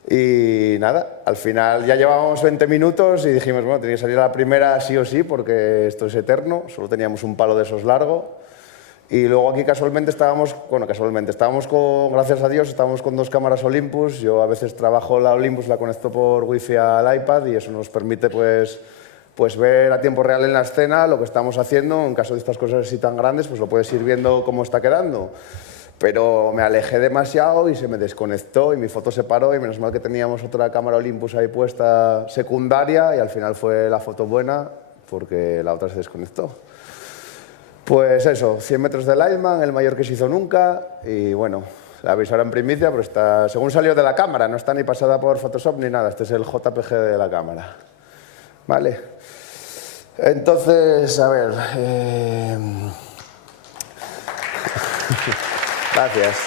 Y nada, al final ya llevábamos 20 minutos y dijimos, bueno, tenía que salir a la primera sí o sí porque esto es eterno, solo teníamos un palo de esos largo. Y luego aquí casualmente estábamos con, gracias a Dios, estábamos con 2 cámaras Olympus. Yo a veces trabajo la Olympus, la conecto por wifi al iPad y eso nos permite pues ver a tiempo real en la escena lo que estamos haciendo. En caso de estas cosas así tan grandes, pues lo puedes ir viendo cómo está quedando. Pero me alejé demasiado y se me desconectó y mi foto se paró y menos mal que teníamos otra cámara Olympus ahí puesta secundaria y al final fue la foto buena porque la otra se desconectó. Pues eso, 100 metros de Lightman, el mayor que se hizo nunca y bueno, la veis ahora en primicia, pero está, según salió de la cámara, no está ni pasada por Photoshop ni nada, este es el JPG de la cámara. Vale. Entonces, a ver... Gracias.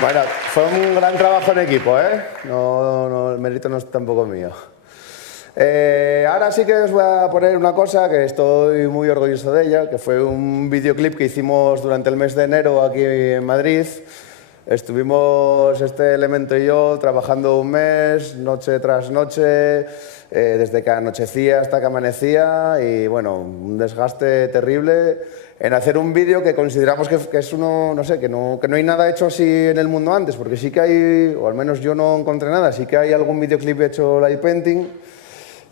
Bueno, fue un gran trabajo en equipo, ¿eh? No, el mérito no es tampoco mío. Ahora sí que os voy a poner una cosa que estoy muy orgulloso de ella, que fue un videoclip que hicimos durante el mes de enero aquí en Madrid. Estuvimos este Elemento y yo trabajando un mes, noche tras noche, desde que anochecía hasta que amanecía y bueno, un desgaste terrible en hacer un vídeo que consideramos que es uno, no sé, que no hay nada hecho así en el mundo antes, porque sí que hay, o al menos yo no encontré nada, sí que hay algún videoclip hecho light painting,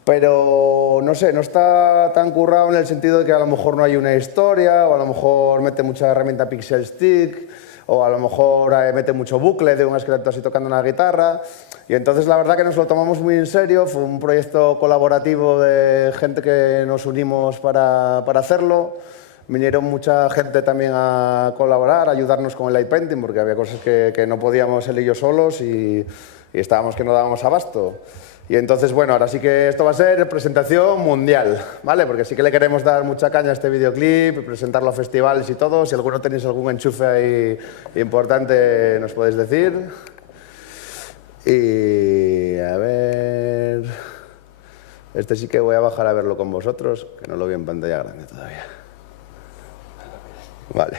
pero no sé, no está tan currado en el sentido de que a lo mejor no hay una historia, o a lo mejor mete mucha herramienta pixel stick, o a lo mejor mete mucho bucle de un esqueleto así tocando una guitarra. Y entonces la verdad que nos lo tomamos muy en serio, fue un proyecto colaborativo de gente que nos unimos para hacerlo. Vinieron mucha gente también a colaborar, a ayudarnos con el light painting, porque había cosas que no podíamos él y yo solos y estábamos que no dábamos abasto. Y entonces, bueno, ahora sí que esto va a ser presentación mundial, ¿vale? Porque sí que le queremos dar mucha caña a este videoclip, presentarlo a festivales y todo. Si alguno tenéis algún enchufe ahí importante, nos podéis decir. Y a ver... Este sí que voy a bajar a verlo con vosotros, que no lo vi en pantalla grande todavía. Vale.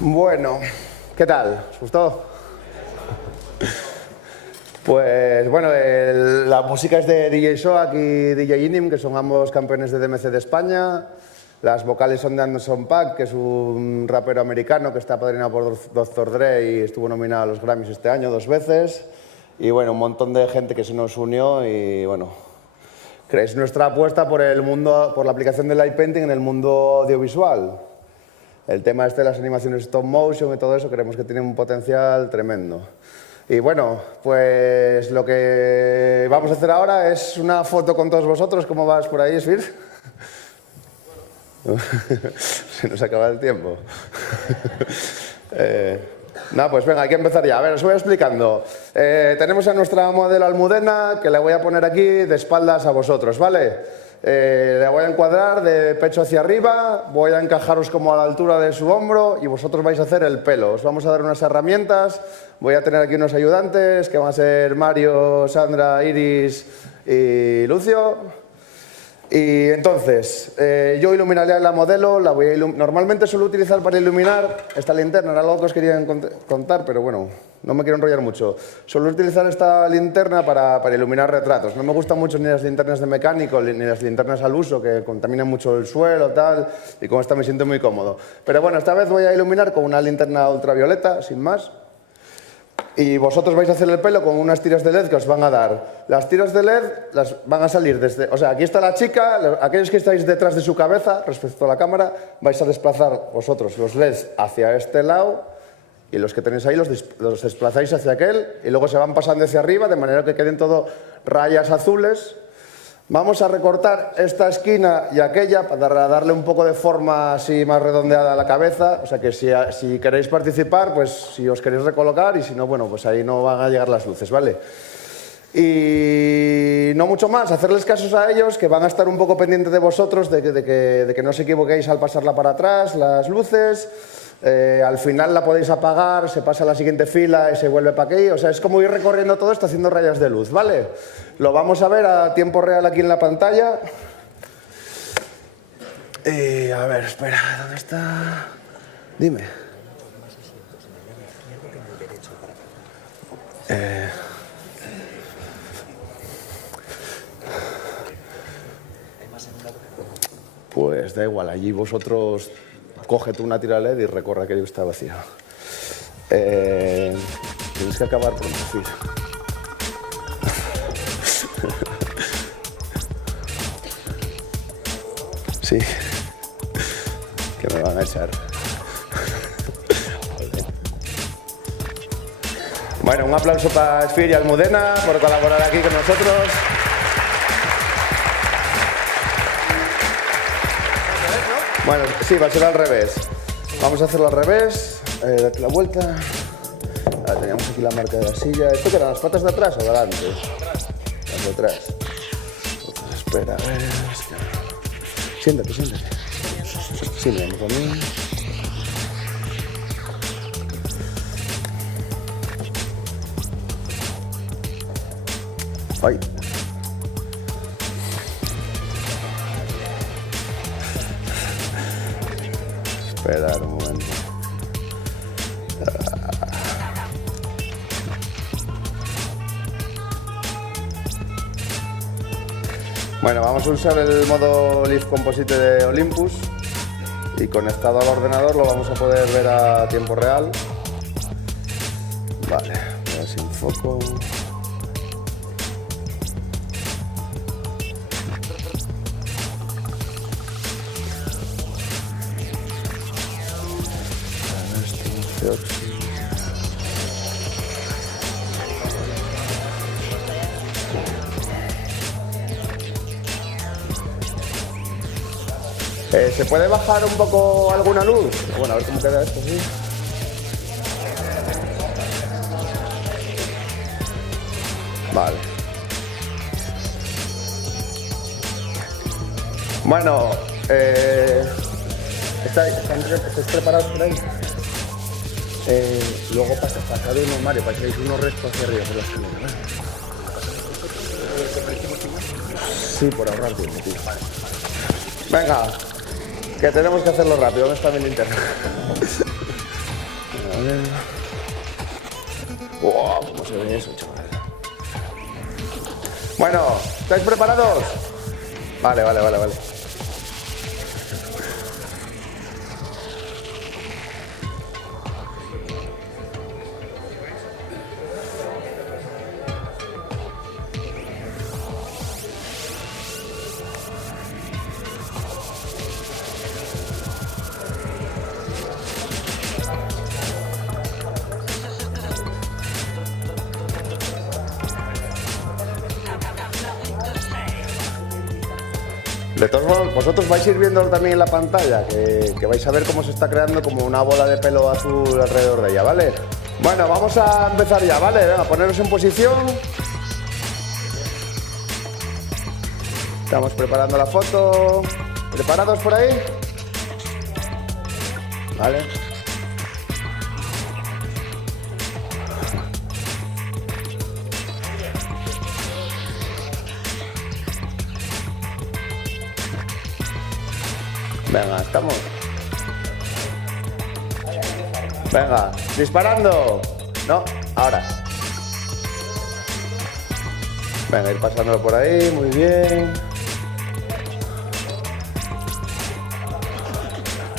Bueno, ¿qué tal? ¿Os gustó? Pues bueno, la música es de DJ Soak y DJ Inim, que son ambos campeones de DMC de España. Las vocales son de Anderson .Paak, que es un rapero americano que está apadrinado por Dr. Dre y estuvo nominado a los Grammys este año 2 veces. Y bueno, un montón de gente que se nos unió y bueno, es nuestra apuesta por el mundo, por la aplicación del light painting en el mundo audiovisual. El tema este de las animaciones stop motion y todo eso creemos que tiene un potencial tremendo. Y bueno, pues lo que vamos a hacer ahora es una foto con todos vosotros. ¿Cómo vas por ahí, Esfir? Se nos acaba el tiempo. Nada, pues venga, hay que empezar ya. A ver, os voy explicando. Tenemos a nuestra modelo Almudena, que le voy a poner aquí de espaldas a vosotros, ¿vale? Le voy a encuadrar de pecho hacia arriba, voy a encajaros como a la altura de su hombro y vosotros vais a hacer el pelo. Os vamos a dar unas herramientas, voy a tener aquí unos ayudantes que van a ser Mario, Sandra, Iris y Lucio. Y entonces, yo iluminaré a la modelo, la voy a normalmente suelo utilizar para iluminar esta linterna, era algo que os quería contar, pero bueno, no me quiero enrollar mucho. Suelo utilizar esta linterna para iluminar retratos. No me gustan mucho ni las linternas de mecánico ni las linternas al uso, que contaminan mucho el suelo tal, y con esta me siento muy cómodo. Pero bueno, esta vez voy a iluminar con una linterna ultravioleta, sin más. Y vosotros vais a hacer el pelo con unas tiras de LED que os van a dar. Las tiras de LED las van a salir desde... O sea, aquí está la chica, aquellos que estáis detrás de su cabeza, respecto a la cámara, vais a desplazar vosotros los LEDs hacia este lado y los que tenéis ahí los desplazáis hacia aquel y luego se van pasando hacia arriba de manera que queden todo rayas azules. Vamos a recortar esta esquina y aquella para darle un poco de forma así más redondeada a la cabeza. O sea que si queréis participar, pues si os queréis recolocar y si no, bueno, pues ahí no van a llegar las luces, ¿vale? Y no mucho más, hacerles casos a ellos que van a estar un poco pendientes de vosotros, de que no os equivoquéis al pasarla para atrás, las luces. Al final la podéis apagar, se pasa a la siguiente fila y se vuelve para aquí. O sea, es como ir recorriendo todo esto haciendo rayas de luz, ¿vale? Lo vamos a ver a tiempo real aquí en la pantalla. A ver, espera, ¿dónde está? Dime. Pues da igual, allí vosotros... Cógete una tira LED y recorre aquello que está vacío. Tienes que acabar pronto, sí. Sí. Que me van a echar. Bueno, un aplauso para Esfir y Almudena por colaborar aquí con nosotros. Bueno, sí, va a ser al revés. Vamos a hacerlo al revés. Date la vuelta. Ahora teníamos aquí la marca de la silla. ¿Esto qué eran, las patas de atrás o de adelante? Las de atrás. Entonces, espera, a ver. Siéntate, siéntate. Sí, me vamos a mí. ¡Ay! Esperar un momento. Bueno, vamos a usar el modo Live Composite de Olympus y conectado al ordenador lo vamos a poder ver a tiempo real. Vale, a ver si enfoco. ¿Se puede bajar un poco alguna luz? Bueno, a ver cómo queda esto, sí. Vale. Bueno, ¿estáis preparados por ahí? Luego pasad uno, Mario, para que veáis unos restos hacia arriba por la esquina, ¿vale? Sí, por ahorrar tiempo, tío. Venga, que tenemos que hacerlo rápido. ¿Dónde está mi linterna? Vale. ¡Wow! ¿Cómo se ve eso, chaval? Bueno, ¿estáis preparados? Vale. De todos modos, vosotros vais a ir viendo también en la pantalla, que vais a ver cómo se está creando como una bola de pelo azul alrededor de ella, ¿vale? Bueno, vamos a empezar ya, ¿vale? Venga, poneros en posición. Estamos preparando la foto. ¿Preparados por ahí? Vale. Venga, estamos. Venga, disparando. No, ahora. Venga, ir pasándolo por ahí, muy bien.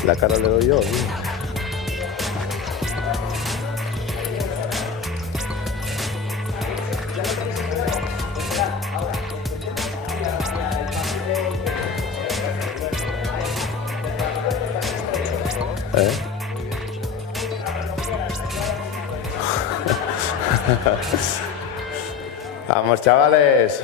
La cara le doy yo. Vamos, chavales.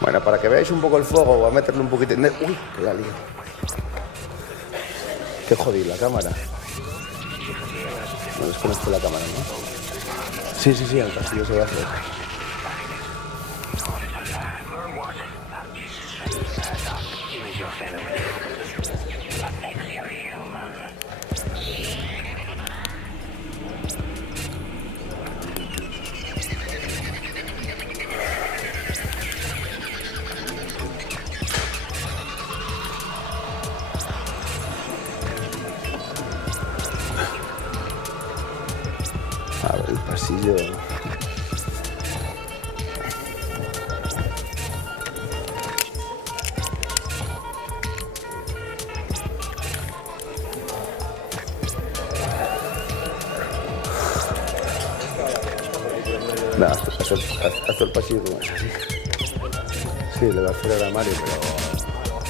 Bueno, para que veáis un poco el fuego, voy a meterle un poquito de... ¡Uy! Que la lío. Qué jodido la cámara. No desconecto la cámara, ¿no? Sí, al pasillo se va a hacer. A ver, el pasillo. No, haz el pasillo como es así. Sí, le va a hacer ahora a Mario, pero...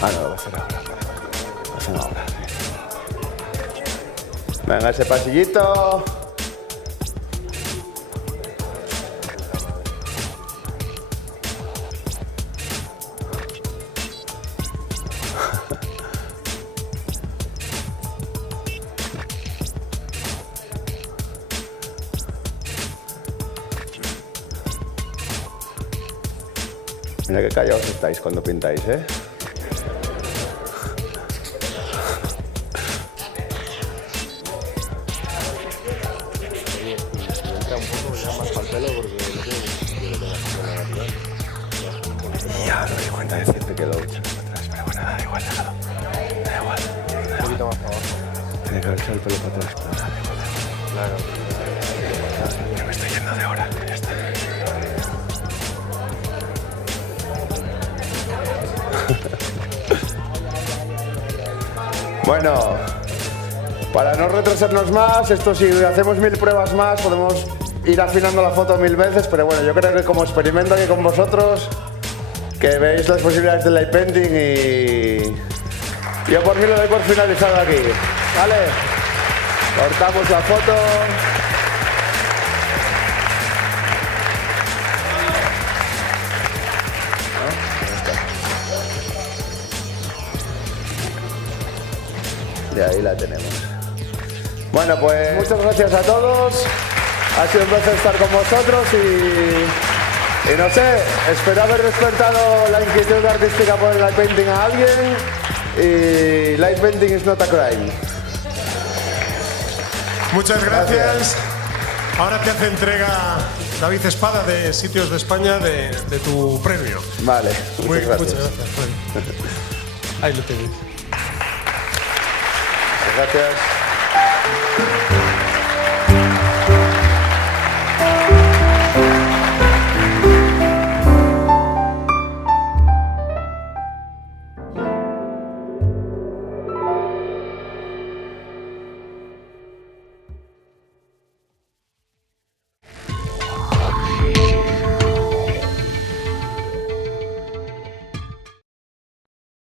Ah, no, lo va a hacer ahora. Lo hacen ahora, sí. Venga, ese pasillito. Mira que callados estáis cuando pintáis, ¿eh? Entra un poco ya más para el pelo porque no tiene Ya no me di cuenta de decirte que lo he echado para atrás, pero bueno, da igual, déjalo. Da igual. un poquito más para abajo. Tiene que haber echado el pelo para atrás, pero da igual. Claro. Que me estoy yendo de hora, ya está. Bueno, para no retrasarnos más, esto si hacemos 1000 pruebas más podemos ir afinando la foto 1000 veces, pero bueno, yo creo que como experimento aquí con vosotros, que veis las posibilidades del light painting y yo por mí lo doy por finalizado aquí, ¿vale? Cortamos la foto. Y ahí la tenemos. Bueno, pues muchas gracias a todos. Ha sido un placer estar con vosotros y no sé, espero haber despertado la inquietud artística por el light painting a alguien y light painting is not a crime. Muchas gracias. Ahora te hace entrega David Espada de Sitios de España de tu premio. Vale, muchas gracias. Muchas gracias. Ahí lo tenéis. Gracias.